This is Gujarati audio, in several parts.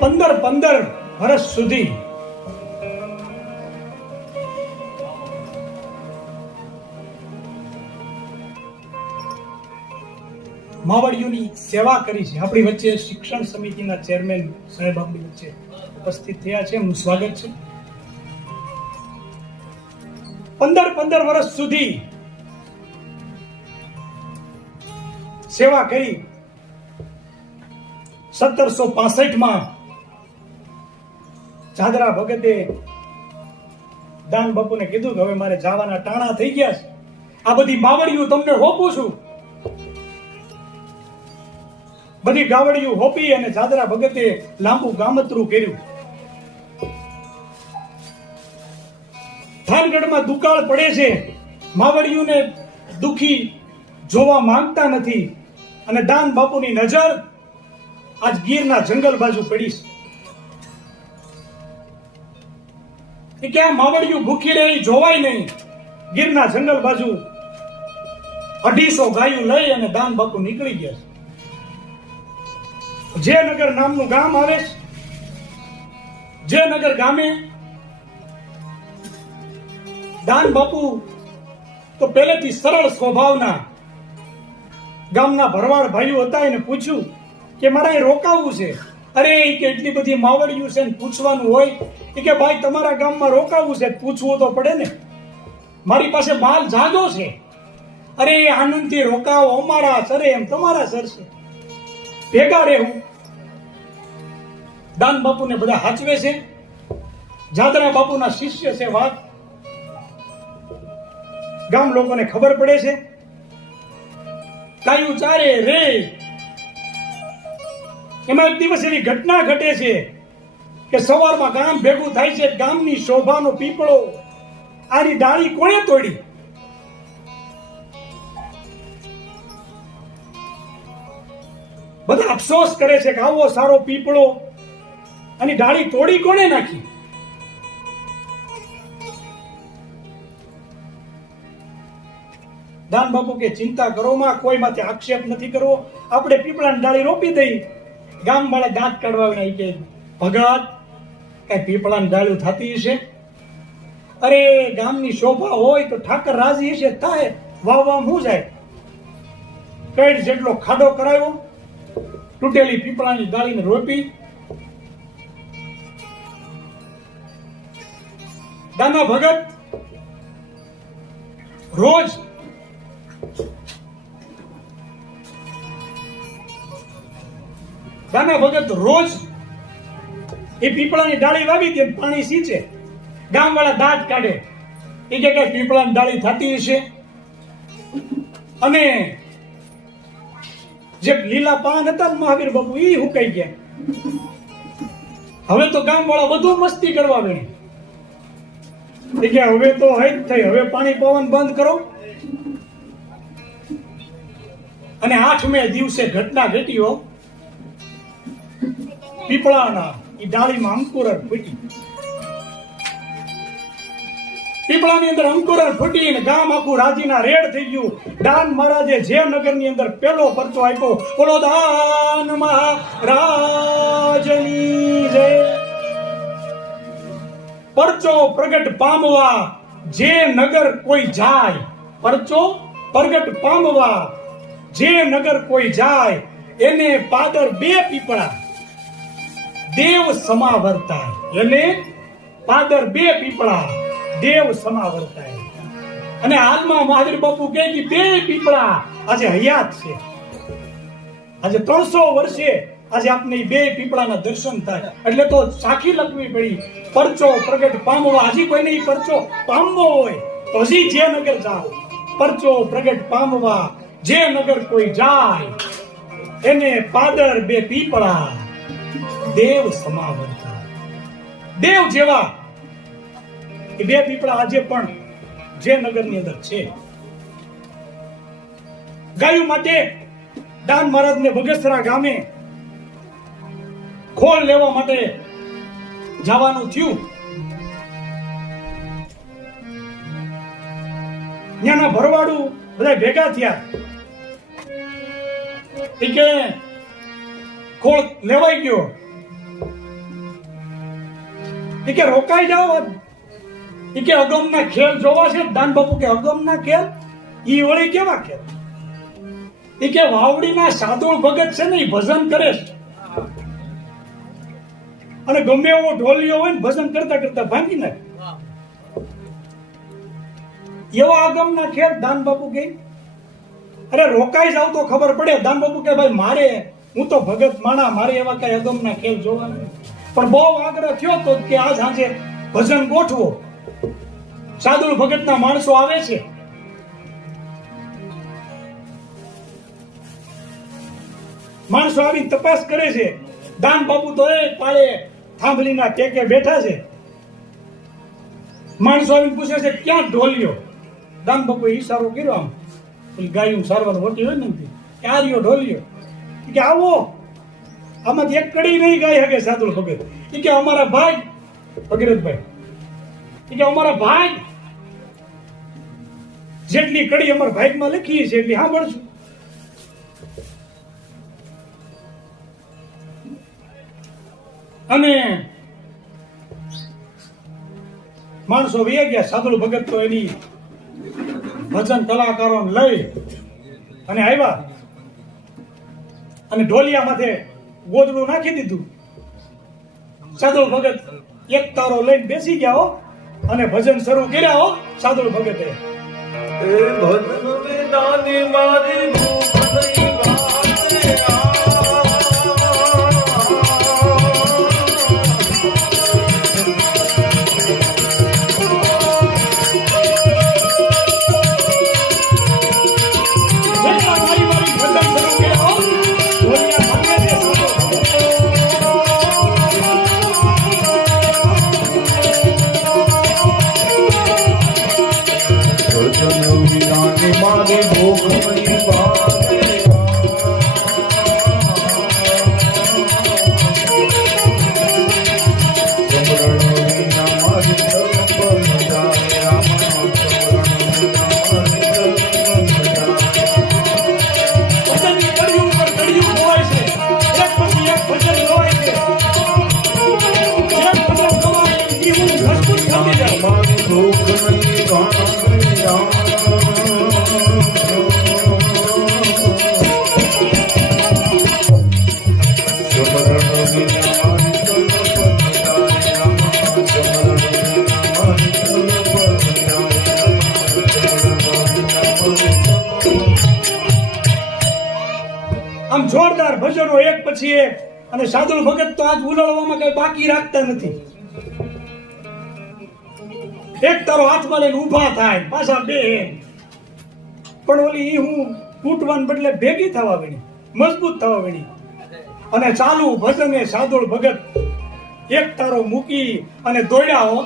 15 વર્ષ સુધી માવડીઓની સેવા કરી છે. આપણી વચ્ચે શિક્ષણ સમિતિના ચેરમેન સાહેબ આપણી વચ્ચે ઉપસ્થિત થયા છે, એમનું સ્વાગત છે. 15 વર્ષ સુધી સેવા કરી. 1765 જાદરા ભગતે દાન બાપુને કીધું કે હવે મારે જવાના ટાણા થઈ ગયા છે, આ બધી માવડીઓ તમને હોપું છું. બધી ગાવડીઓ હોપી અને જાદરા ભગતે લાંબુ ગામતરું કર્યું. થાનગઢમાં દુકાળ પડે છે, માવડીઓને દુખી જોવા માંગતા નથી અને દાન બાપુની નજર આજ ગીરના જંગલ બાજુ પડી છે કે આ માવડીઓ ભૂખી રહે જોવાય નહીં. ગીરના જંગલ બાજુ 250 ગાયું લઈ અને દાન બાપુ નીકળી ગયા છે. જયનગર નામનું ગામ આવે છે. જયનગર ગામે દાન બાપુ તો પહેલેથી સરળ સ્વભાવના ગામના ભરવાડ ભાઈઓ હતા. એને પૂછ્યું કે મારે અહીં રોકાવું છે. અરે કે એટલી બધી માવડીયું છે ને પૂછવાનું હોય કે ભાઈ તમારા ગામમાં રોકાવું છે પૂછવું તો પડે ને, મારી પાસે માલ જાજો છે. અરે આનંદથી રોકાવો, અમારા સરે એમ તમારા સર છે, ભેગા રહેવું. દાન બાપુને બધા હાચવે છે. જાદરા બાપુના શિષ્ય છે. વાત ગામ લોકોને ખબર પડે છે. કાયું ચારે રે. એમાં એક દિવસ એવી ઘટના ઘટે છે કે સવારમાં ગામ ભેગું થાય છે. ગામની શોભાનો પીપળો, આની ડાળી કોણે તોડી? બધા અફસોસ કરે છે કે આવો સારો પીપળો અને ડાળી તોડી કોણે નાખી? દાન બાપુ કે ચિંતા કરો માં, કોઈ માથે આક્ષેપ નથી કરવો, આપણે પીપળાની ડાળી રોપી દઈ. ગામ વાળા દાંત કાઢવા કે ભગત કઈ પીપળાની ડાળીઓ થતી હશે? અરે ગામની શોભા હોય તો ઠાકર રાજી હશે, થાય વાવવા હું જાય. કઈ જેટલો ખાડો કરાયો, તૂટેલી પીપળાની ડાળીને રોપી. દાના ભગત રોજ એ પીપળાની ડાળી વાવી દે, પાણી સિંચે. ગામ વાળા દાંત કાઢે એ કે કઈ પીપળાની ડાળી થતી હશે. અને જે લીલા પાન હતા મહાવીર બાપુ એ હુકાઈ ગયા. હવે તો ગામ વાળા વધુ મસ્તી કરવા ગઈ કે હવે તો હૈદ થઈ, હવે પાણી પવન બંધ કરો. અને 8મે દિવસે ઘટના ઘટી. પીપળાના એ ડાળીમાં અંકુરર ફૂટી. પીપળાની અંદર અંકુરર ફૂટીને ગામ આખું રાજીના રેડ થઈ ગયું. દાન મહારાજે જયનગરની અંદર પહેલો પરચો આપ્યો, બોલો દાન મહારાજની જય. પરચો પ્રગટ પામવા જે નગર કોઈ જાય, પરચો પ્રગટ પામવા જે નગર કોઈ જાય, એને પાદર 2 પીપળા દેવ સમાવર્તાય. એને પાદર 2 પીપળા દેવ સમાવર્તાય. અને હાલમાં મહાવીર બાપુ કહે કે 2 પીપળા આજે હયાત છે. આજે 300 વર્ષે આજે આપને 2 પીપળાના દર્શન થાય. એટલે તો સાખી લખવી પડી, પરચો પ્રગટ પામવા. હજી કોઈને પરચો પામવો હોય તો હજી જે નગર જાઓ, પરચો પ્રગટ પામવા જે નગર કોઈ જાય, એને પાદર 2 પીપળા દેવ સમાવર્તાય. દેવ જેવા એ 2 પીપળા આજે પણ જે નગરની અંદર છે. ગાયું માટે દાન મહારાજને બગસરા ગામે ખોળ લેવા માટે જવાનું થયું. ત્યાંના ભરવાડું બધા ભેગા થયા. કે ખોળ લેવાઈ ગયો. એ કે રોકાઈ જાઓ, એ કે અગમના ખેલ જોવા છે. દાન બાપુ કે અગમના ખેલ? ઈ વળી કેવા ખેલ? એ કે વાવડીના સાદુળ ભગત છે ને એ ભજન કરે છે, અને ગમે એવો ઢોલિયો હોય ને ભજન કરતા કરતા ભાંગી નાખે. એવા અગમના ખેલ? દાન બાપુ કે અરે રોકાઈ જાવ તો ખબર પડે. દાન બાપુ કે ભાઈ મારે, હું તો ભગત માણા, મારે એવા કઈ અગમના ખેલ જોવા નથી. પણ બહુ આગ્રહ થયો તો કે આજ સાંજે ભજન ગોઠવો, સાદુળ ભગતના માણસો આવે છે. માણસો આવી તપાસ કરે છે. દાન બાપુ તો એ પાળે થાંભલીના ટેકે બેઠા છે. માણસો આવીને પૂછે છે ક્યાં ઢોલિયો? દાન બાપુ ઈશારો કર્યો, આમ પેલી ગાયું સારવાર હોતી હોય ને ક્યાં રહ્યો ઢોલિયો? કે આવો, આમાંથી એક કડી નહીં ગાઈ શકે સાદુળ ભગત. એ કે અમારા ભાઈ ભગીરથભાઈ, એ કે અમારા ભાઈ જેટલી કડી અમારા ભાગમાં લખી છે એટલી સાંભળશું. અને માણસો વે ગયા. સાદુળ ભગત તો એની ભજન કલાકારો લઈ અને આવ્યા, અને ઢોલિયા માથે ગોદડું નાખી દીધું. સાદુળ ભગત એક તારો લઈને બેસી ગયા હો, અને ભજન શરૂ કર્યા હો. સાદુળ ભગતે આમ જોરદાર ભજનો એક પછી એક. અને સાદુળ ભગત તો આજ ઉલાળવામાં કઈ બાકી રાખતા નથી. એક તારો હાથમાં લઈને ઊભા થાય, પાછા બે, પણ ઓલી હું તૂટવાને બદલે ભેગી થવા વીણી, મજબૂત થવા વીણી. અને ચાલુ ભજને સાદુળ ભગત એક તારો મૂકી અને દોડ્યા હો.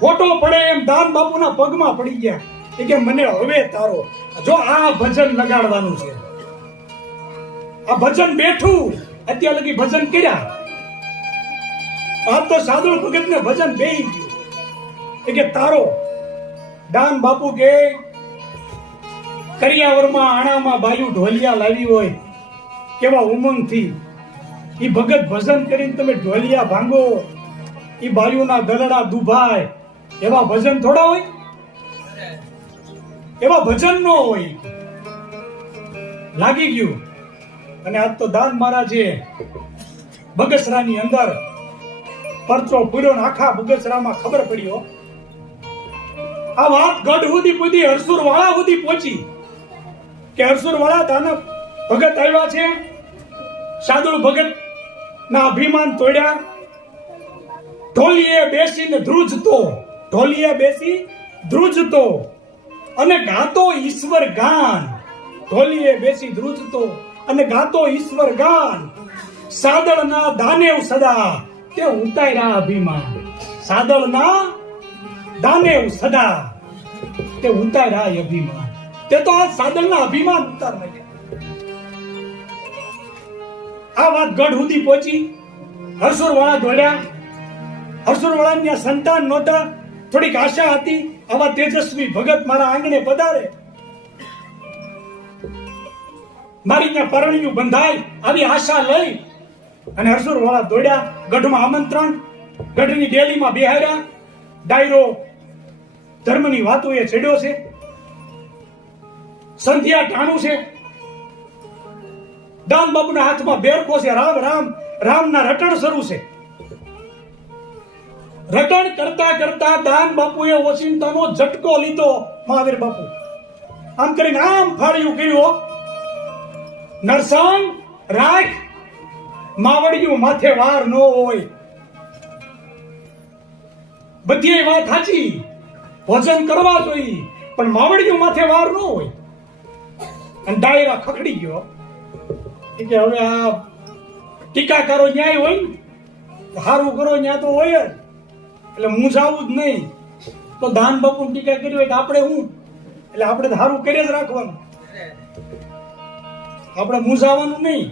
ફોટો પડે એમ દાન બાપુના પગમાં પડી ગયા. એ કે મને હવે તારો, જો આ ભજન લગાડવાનું છે, આ ભજન બેઠું, અત્યાર લગી ભજન કર્યા, આ તો સાદુળ ભગત ને ભજન બેહી ગયું. એ કે તારો દાન બાપુ કે કરિયાવરમાં આણામાં બાયું ઢોલિયા લાવી હોય કેવા ઉમંગથી ઈ ભગત ભજન કરીને તમે ઢોલિયા ભાંગો, ઈ બાયુના દલડા દુભાય, એવા ભજન થોડા હોય? એવા ભજન નો હોય. લાગી ગયું. અને આજ તો દાન મહારાજે બગસરાની અંદર પરચો પૂર્યો ને આખા બગસરામાં ખબર પડ્યો. આ વાત ગઢ સુધી પૂછી, હરસુર વાળા સુધી પહોંચી કે હરસુર વાળા દાનવ ભગત આવ્યા છે. સાદુળ ભગત ના અભિમાન તોડ્યા. ઢોલીએ બેસીને ધ્રુજતો, ઢોલીએ બેસી ધ્રુજતો અને ગાતો ઈશ્વર ગાન. ઢોલીએ બેસી ધ્રુજતો અને ગાતો ઈશ્વર ગાન. સાદળના દાનેવ સદા તે ઉતાર્યા અભિમાન. સાદળના દાનેવ સદા તે ઉતાર્યા અભિમાન. તે તો આ સાદળના અભિમાન ઉતાર નાખ્યા. આ વાત ગઢ સુધી પહોંચી. હરસુર વાળા દોડ્યા. હરસુર વાળાની સંતાન નહોતા, થોડીક આશા હતી આવા તેજસ્વી ભગત મારા આંગણે પધારે, મારી ત્યાં પરણિયું બંધાય, આવી આશા લઈ અને હરસુર વાળા દોડ્યા. ગઢમાં આમંત્રણ, ગઢની ડેલીમાં બેહાર્યા, ડાયરો ધર્મની વાતો એ છેડ્યો છે, સંધ્યા ટાણું છે, દાન બાપુના હાથમાં બેરકો છે, રામ રામ રામના રટણ શરૂ છે. રટણ કરતા કરતા દાન બાપુએ ઓચિંતાનો ઝટકો લીધો. મહાવીર બાપુ આમ કરીને આમ ફાળ્યું કર્યું, નરસંગ રાખ, માવડિયું માથે વાર ન હોય. બધી વાત સાચી, ભોજન કરવા જોઈએ, પણ માવડિયું માથે વાર ન હોય. અને ડાયરા ખખડી ગયો કે હવે આ ટીકા કરો ન્યાય હોય ને, હારું કરો ન્યા તો હોય જ, એટલે મૂંઝાવું જ નહીં. તો દાન બાપુ ટીકા કરી હોય તો આપણે શું, એટલે આપણે હારું કરી જ રાખવાનું, આપણે મૂંઝાવાનું નહીં.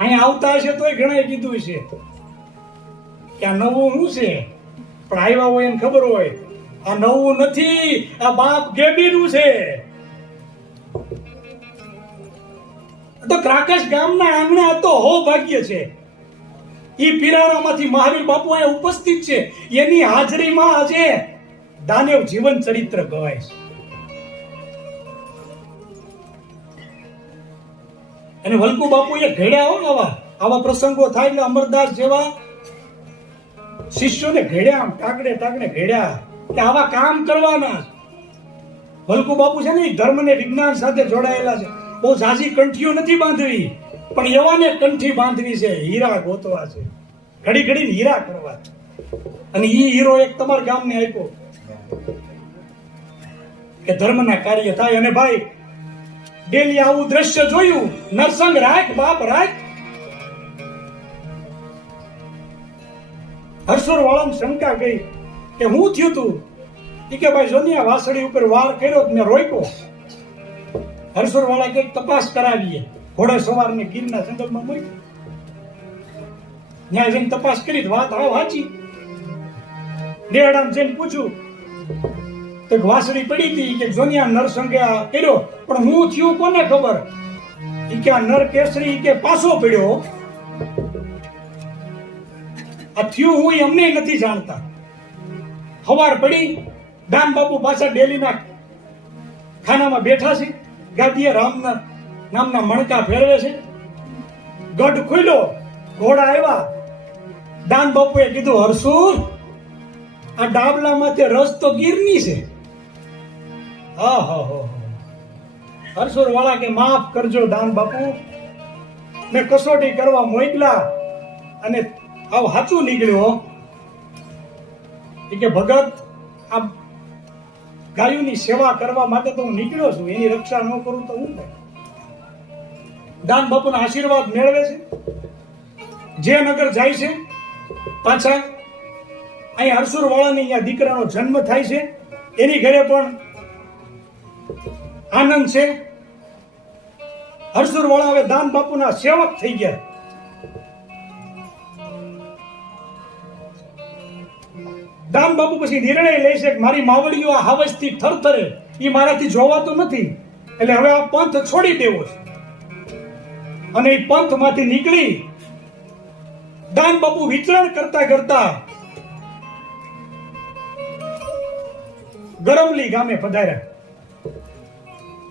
અહીંયા આવતા હશે તોય ઘણા કીધું છે કે આ નવું શું છે, પણ આવ્યા હોય એને ખબર હોય આ નવું નથી, આ બાપ ગેબીનું છે. તો ક્રાકસ ગામના આંગણે તો હો ભાગ્ય છે. ઈ પીરાણામાંથી મહાવીર બાપુ અહીંયા ઉપસ્થિત છે, એની હાજરીમાં આજે દાનેવ જીવન ચરિત્ર ગવાય છે. અને વલ્કુ બાપુ એ ઘેડ્યા હો ને આવા પ્રસંગો થાય એટલે અમરદાસ જેવા શિષ્યોને ઘેડ્યા, આમ ટાકડે ટાકડે ઘેડ્યા કે આવા કામ કરવાના. વલ્કુ બાપુ છે ને એ ધર્મ ને વિજ્ઞાન સાથે જોડાયેલા છે. બહુ ઝાઝી કંઠીઓ નથી બાંધવી, પણ એવાને કંઠી બાંધવી છે, હીરા ગોતવા છે, ઘડી ઘડી હીરા કરવા. અને ઈ હીરો એક તમારા ગામને આપ્યો કે ધર્મના કાર્ય થાય. અને ભાઈ ડેલી આવું દ્રશ્ય જોયું, નરસંગ રાખ બાપ રાખ. હરસુર વાળાને શંકા ગઈ કે હું થયું તું, કે ભાઈ જોનિયા વાસળી ઉપર વાર કર્યો, મેં રોક્યો. હરસુર વાળા કઈક તપાસ કરાવીએ, ઘોડે સવારને ગીરના જંગલમાં મૂકી, ત્યાં જઈને તપાસ કરી, વાત હાવ સાચી. ડેડામ જઈને પૂછ્યું તો વાસળી પડી હતી કે જોનિયા નરસંગે કર્યો, પણ હું થયું કોને ખબર. કે આ નર કેસરી કે પાછો પડ્યો, આ થયું હું અમને નથી જાણતા. હવાર પડી, દાન બાપુ પાછા ડેલીના ખાનામાં બેઠા છે, ગાદીએ રામના નામના મણકા ફેરવે છે. ગઢ ખુલ્યો, ઘોડા આવ્યા. દાન બાપુએ કીધું, હરસુર આ ડાબલામાં રસ તો ગીરની છે. હરસુર વાળા કે માફ કરજો દાન બાપુ, મેં કસોટી કરવા મોકલા અને આવ સાચું નીકળ્યો. કે ભગત આ ગાયોની સેવા કરવા માટે તો હું નીકળ્યો છું, એની રક્ષા ન કરું તો હું થાય. દાન બાપુના આશીર્વાદ મેળવે છે, જે નગર જાય છે પાછા. અહીં હરસુર વાળાની અહીંયા દીકરાનો જન્મ થાય છે, એની ઘરે પણ આનંદ છે. હરસુર વાળા હવે દાન બાપુના સેવક થઈ ગયા. દાન બાપુ પછી નિર્ણય લે છે કે મારી માવડીઓ આ હાવજથી થરથરે, એ મારાથી જોવાતો નથી, એટલે હવે આ પંથ છોડી દેવો છે. અને એ પંથમાંથી નીકળી દાન બાપુ વિચરણ કરતા કરતા ગરમલી ગામે પધાર્યા.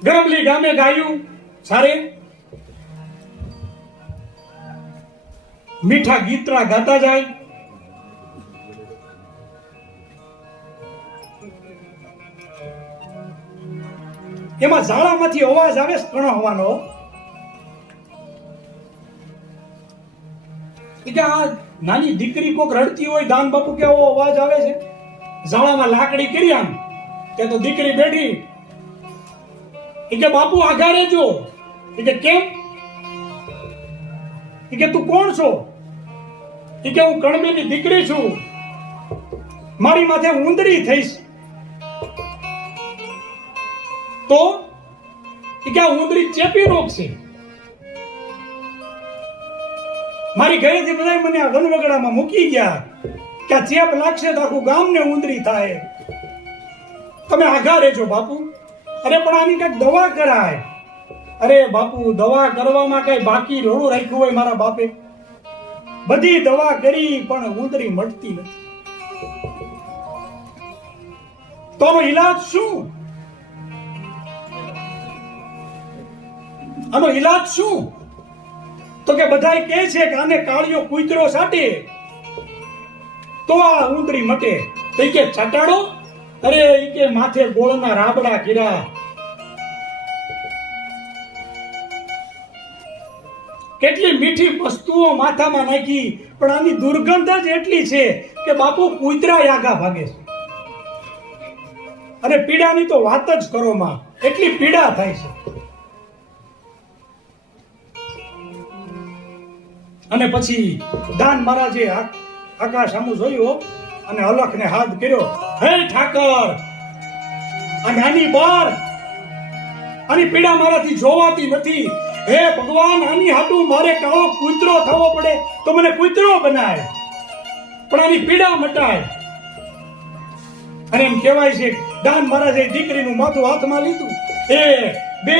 ગરમલી ગામે ગાયું સારે મીઠા ગીતરા ગાતા જાય. એમાં ઝાડામાંથી અવાજ આવે કણો હવાનો, કે આ નાની દીકરી કોક રડતી હોય. દાન બાપુ કે આવો અવાજ આવે છે. ઝાડામાં લાકડી કરી આમ કે તો દીકરી બેઠી. કે બાપુ આગા રહેજો. કે કેમ? કે તું કોણ છો? કે હું કણબીની દીકરી છું, મારી માથે ઉંદરી થઈશ તો કે આ ઉંદરી ચેપી રોગ છે. મારી ઘરેથી બધા મને આ વનવગડામાં મૂકી ગયા કે આ ચેપ લાગશે તો આખું ગામને ઉંદરી થાય. તમે આઘા રહેજો બાપુ. અરે પણ આની કઈક દવા કરાય. અરે બાપુ દવા કરવામાં કઈ બાકી રોડું રાખ્યું હોય મારા બાપે? બધી દવા કરી પણ ઉંદરી મટતી નથી. તો આનો ઈલાજ શું? આનો ઈલાજ શું? તો કે બધાય કહે છે કે આને કાળિયો કૂતરો સાટે તો આ ઉંદરી મટે. તો કે છટાડો? અરે ઈ કે માથે ગોળના રાબડા કર્યા. કેટલી મીઠી વસ્તુઓ માથામાં નાખી, પણ આની દુર્ગંધ જ એટલી છે કે બાપુ કૂતરા આગા ભાગે છે. અને પીડાની તો વાત જ કરો માં, એટલી પીડા થાય છે. અને પછી દાન મહારાજે આકાશ સામું જોયું અને અલખને હાથ કર્યો, હે ઠાકર, આ નાની બાર આની પીડા મારાથી જોવાતી નથી. હે ભગવાન, આની હાટું મારે કાળો કૂતરો થવો પડે તો મને કૂતરો બનાય, પણ આની પીડા મટાય. અને એમ કહેવાય છે દાન મહારાજે દીકરીનું માથું હાથમાં લીધું, 1 2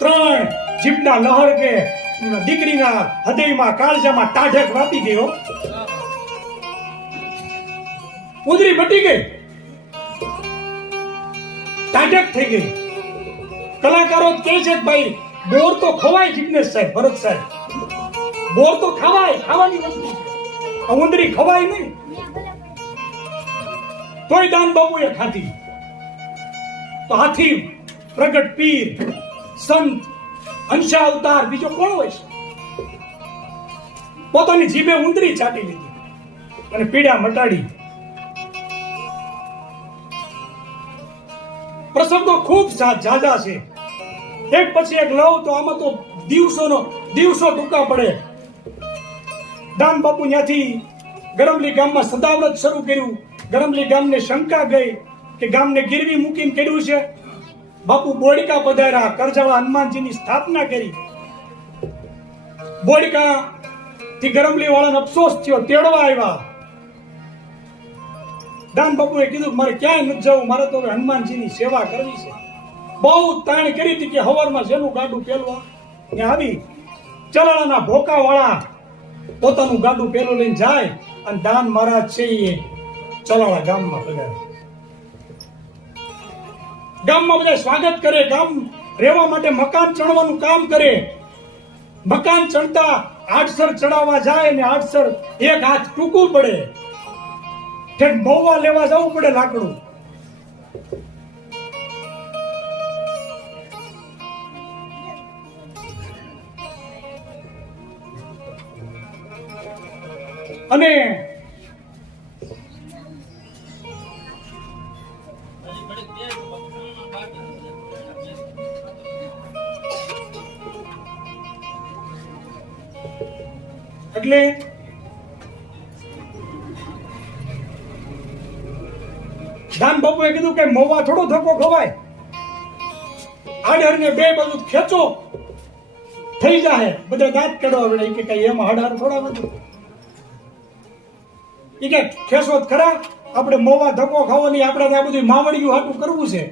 3 જીભના લહર કે દીકરીના હૃદયમાં કાળજામાં ટાઢક વાપી ગયો. ઉંદરી મટી ગઈ, ટાઢક થઈ ગઈ. કલાકારો કહે છે કે ભાઈ બોર તો ખવાય, જિગ્નેશ સાહેબ, ભરત સાહેબ, બોર તો ખવાય, ખાવાની વસ્તુ. ઉંદરી ખવાય નહીં. તોય દાન બાબુએ ખાધી. તો હાથી પ્રગટ પીર, સંત, અંશા અવતાર, બીજો કોણ હોય છે? પોતાની જીભે ઉંદરી ચાટી લીધી અને પીડા મટાડી. પ્રસંગો ખૂબ ઝાઝા છે, એક પછી એક લવ તો આમાં તો દિવસો ટૂંકા પડે. દાન બાપુ ત્યાંથી ગરમલી ગામમાં સદાવ્રત શરૂ કર્યું. ગરમલી ગામને શંકા ગઈ કે ગામને ગીરવી મૂકીને કર્યું છે. બાપુ બોડિકા પધાર્યા, કરજાળા હનુમાનજીની સ્થાપના કરી. બોડિકા થી ગરમલી વાળાને અફસોસ થયો, તેડવા આવ્યા. દાન બાપુએ કીધું કે મારે ક્યાંય નથી જવું, મારે તો હનુમાનજીની સેવા કરવી છે. બહુ તાણ કરી હતી કે હવારમાં જેનું ગાડું પેલવા ત્યાં આવી. ચલાળાના ભોકા વાળા પોતાનું ગાડું પેલું લઈને જાય અને દાન મહારાજ છે એ ચલાળા ગામમાં પધારે. ગામમાં બધા સ્વાગત કરે, ગામ રહેવા માટે મકાન ચણવાનું કામ કરે. મકાન ચણતા આડસર ચડાવવા જાય ને આડસર એક હાથ ટૂંકું પડે, ઠેક મહુવા લેવા જવું પડે લાકડું. અને એટલે દાન બાપુએ કીધું કે મહુવા થોડો ધક્કો ખવાય, આડર ને બે બાજુ ખેંચો થઈ જાય. બધા દાંત કાઢવા પડે કે કઈ એમાં હાડાર થોડા બધું કે ખેસો ખરા. આપણે મહુવા ધક્કો ખાવો નહીં, આપણે આ બધું માવડિયું હાટું કરવું છે.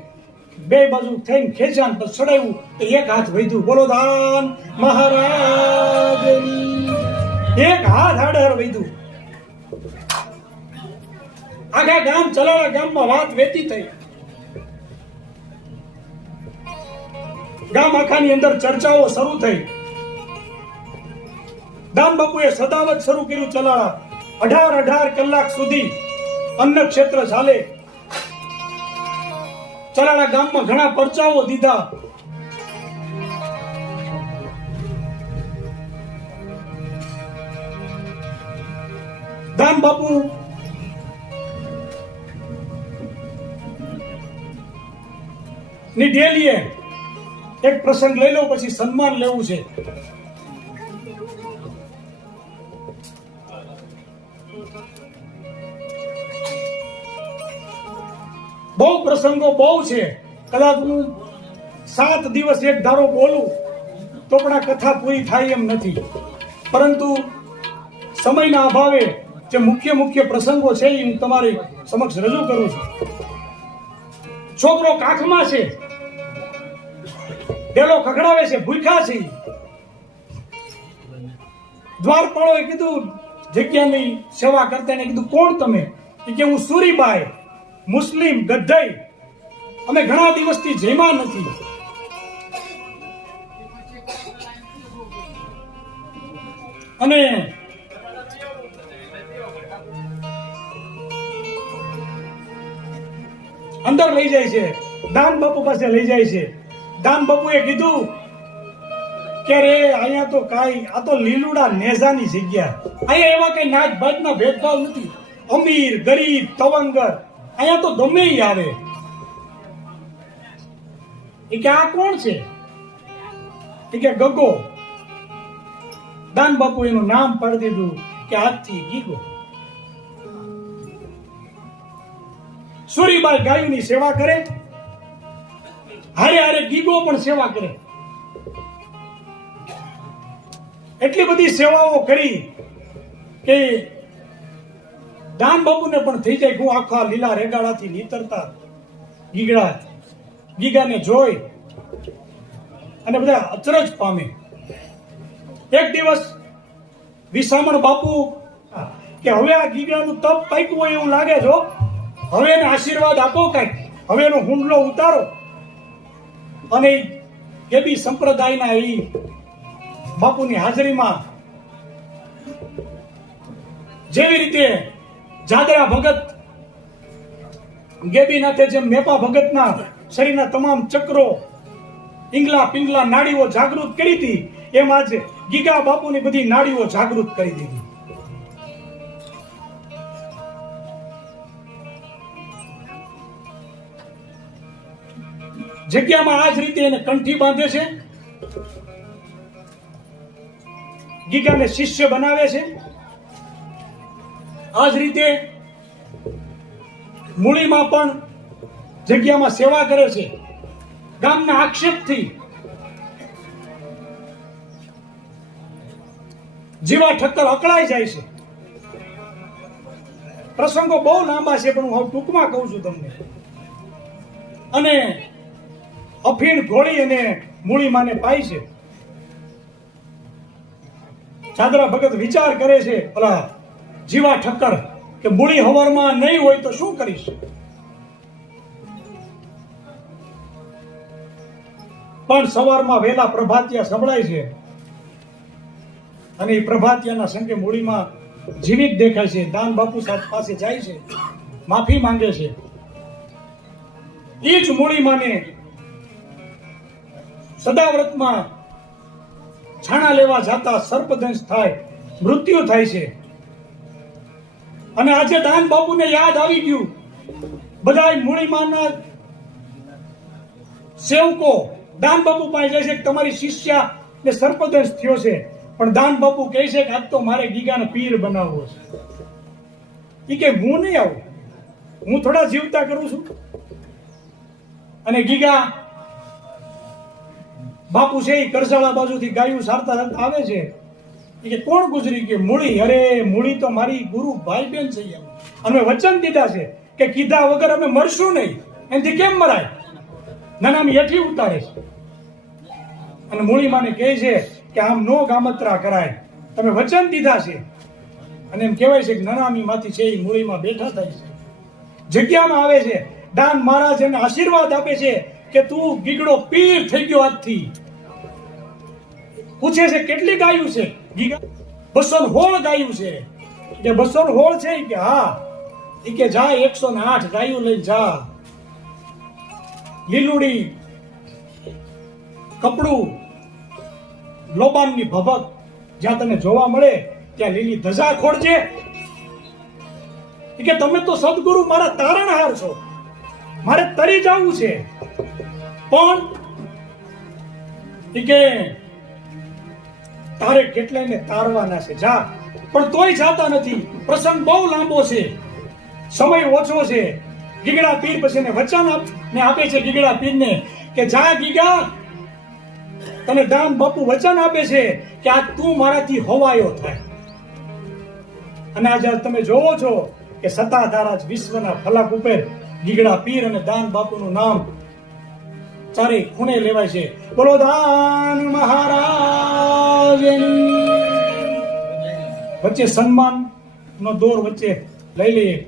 બે બાજુ થઈને ખેંચ્યા પછી ચડાવ્યું તો એક હાથ વધ્યું. બોલો દાન મહારાજની. એક હાથ આડર વધ્યું. આખા ગામ ચલાળા ગામમાં વાત વેતી થઈ. ગામ આખાની અંદર ચર્ચાઓ શરૂ થઈ. દાન બાપુએ સદાવત શરૂ કર્યું. ચલાળા 18 કલાક સુધી અન્ન ક્ષેત્ર ચાલે. ચલાળા ગામમાં ઘણા પરચાઓ દીધા. દાન બાપુ ની ડેલીએ એક પ્રસંગ લઈ લો, પછી સન્માન લેવું છે. બહુ પ્રસંગો બહુ છે. કદાચ હું 7 દિવસ એક ધારો બોલું તો પણ આ કથા પૂરી થાય એમ નથી. પરંતુ સમયના અભાવે જે મુખ્ય પ્રસંગો છે એ હું તમારી સમક્ષ રજૂ કરું છું. છોકરો કાખમાં છે, ડેલો ખખડાવે છે, ભૂખ્યા છે. દ્વારપાળોએ કીધું જગ્યાની સેવા કરતા એને કીધું કોણ તમે? કે હું સુરીબાઈ, મુસ્લિમ ગદ્દઈ, અમે ઘણા દિવસથી જમ્યા નથી. અને અંદર લઈ જાય છે, દાન બાપુ પાસે લઈ જાય છે. દાન બાપુએ કીધું કે રે અહીંયા તો કાંઈ, આ તો લીલુડા નેજાની જગ્યા, અહીંયા એવા કઈ નાચ બાજના ભેદભાવ નથી, અમીર ગરીબ તવંગર અહીંયા તો ગમે ઈ આવે. એ કે આ કોણ છે? એ કે ગગો. દાન બાપુ એનું નામ પાડી દીધું કે આજથી ગીગો. સુરીબાઈ ગાયોની સેવા કરે, હારે હારે ગીગો પણ સેવા કરે. એટલી બધી સેવાઓ કરી કે દાન બાપુને પણ થઈ જાય હું આખા લીલા રેગાડાથી નીતરતા ગીગાને જોઈ અને બધા અચરજ પામે. એક દિવસ વિસામણ બાપુ કે હવે આ ગીગાનું તપ પાક્યું હોય એવું લાગે છો, હવે એને આશીર્વાદ આપો કઈક, હવે એનો હુંડલો ઉતારો. અને ગેબી સંપ્રદાયના એ બાપુની હાજરીમાં જેવી રીતે જાદરા ભગત ગેબીનાથે જેમ મેપા ભગતના શરીરના તમામ ચક્રો, પિંગલા પિંગલા નાડીઓ જાગૃત કરી હતી, એમ આજે ગીગા બાપુની બધી નાડીઓ જાગૃત કરી દીધી. જગ્યામાં આ જ રીતે એને કંઠી બાંધે છે, ગીગાને શિષ્ય બનાવે છે. આ જ રીતે મૂળીમાં પણ જગ્યામાં સેવા કરે છે. ગામના આક્ષેપથી જીવા ઠક્કર અકળાઈ જાય છે. પ્રસંગો બહુ લાંબા છે પણ હું ટૂંકમાં કહું છું તમને. અને અફીણ ઘોડી અને મૂળીમાને પાય છે. ચાદરા ભગત વિચાર કરે છે, ભલા જીવા ઠક્કર, કે મૂળી હવારમાં નહીં હોય તો શું કરીશ? પણ સવારમાં વહેલા પ્રભાતિયા સંભળાય છે અને એ પ્રભાતિયાના સંગે મૂળીમાં જીવિત દેખાય છે. દાન બાપુ પાસે જાય છે, માફી માંગે છે. એ જ મૂળીમાને સદાવ્રતમાં છાણા લેવા જતા સર્પદંશ થાય, મૃત્યુ થાય છે. અને આજે દાન બાપુને યાદ આવી ગયું. બધા મૂળીમાના સેવકો દાન બાપુ પાસે જાય છે કે તમારી શિષ્યા ને સર્પદંશ થયો છે, પણ દાન બાપુ કહે છે કે આજ તો મારે ગીગાને પીર બનાવવો છે. એ કે હું નહીં આવું, હું થોડા જીવતા કરું છું. અને ગીગા બાપુ છે એ કરસાળા બાજુથી ગાયું સારતા સારતા આવે છે. કે કોણ ગુજરી? કે મૂળી. અરે મૂળી તો મારી ગુરુ ભાઈ બેન છે, અમે વચન દીધા છે કે કીધા વગર અમે મરશું નહીં. એનાથી કેમ મરાય? નાનામી હેઠી ઉતારે છે. અને મૂળીમાને કહે છે કે આમ નો ગામત્રા કરાય, તમે વચન દીધા છે. અને એમ કહેવાય છે કે નાનામી માંથી છે એ મૂળીમાં બેઠા થાય છે. જગ્યામાં આવે છે. દાન મહારાજ એને આશીર્વાદ આપે છે કે તું ગીગડો પીર થઈ ગયો આજથી. પૂછે છે કેટલી ગાયું છે? ગીગા 216 ગાયું છે. કે 216 છે? કે હા. એ કે જા 108 ગાયું લઈ જા. લીલુડી કપડું, લોબાનની ભભક જ્યાં તને જોવા મળે ત્યાં લીલી ધજા ખોડજે. કે તમે તો સદગુરુ મારા તારણહાર છો, મારે તરી જવું છે. પણ કે તારે કેટલાયને તારવાના છે, જા. પણ તોય જાતા નથી. પ્રસંગ બહુ લાંબો છે, સમય ઓછો છે. ગીગડા પીર પછી એને વચન આપે છે ગીગડા પીરને કે જા ગીગા, તને દાન બાપુ વચન આપે છે કે આ તું મારાથી હોવાયો થાય. અને આજે તમે જોવો છો કે સત્તાધારા જ વિશ્વના ફલક ઉપર ગીગડા પીર અને દાન બાપુનું નામ ચારે ખૂણે લેવાય છે. બોલો દાન મહારાજ. વચ્ચે સન્માન નો દોર વચ્ચે લઈ લઈએ.